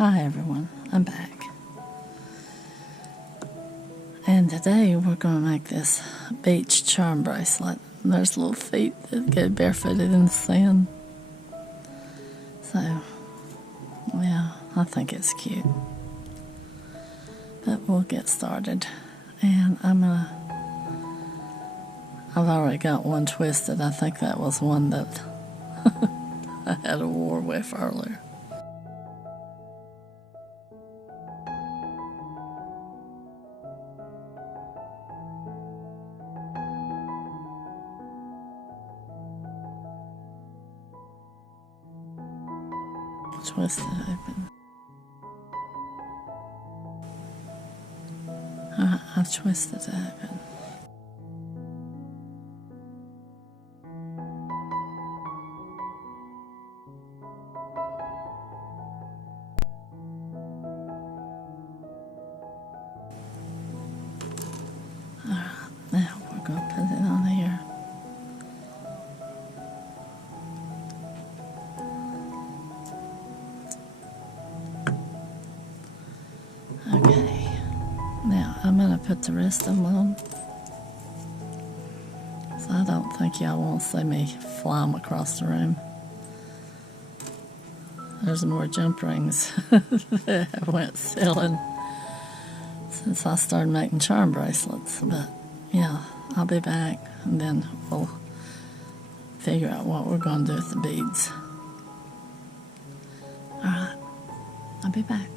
Hi everyone, I'm back. And today we're going to make this beach charm bracelet. And there's little feet that go barefooted in the sand. So, yeah, I think it's cute. But we'll get started. And I've already got one twisted. I think that was one that I had a war with earlier. Twist it open. I've twisted it open. Alright, now we're going to put it on here. Okay, now I'm going to put the rest of them on. So I don't think y'all won't see me fly them across the room. There's more jump rings that I went selling since I started making charm bracelets. But yeah, I'll be back and then we'll figure out what we're going to do with the beads. Alright, I'll be back.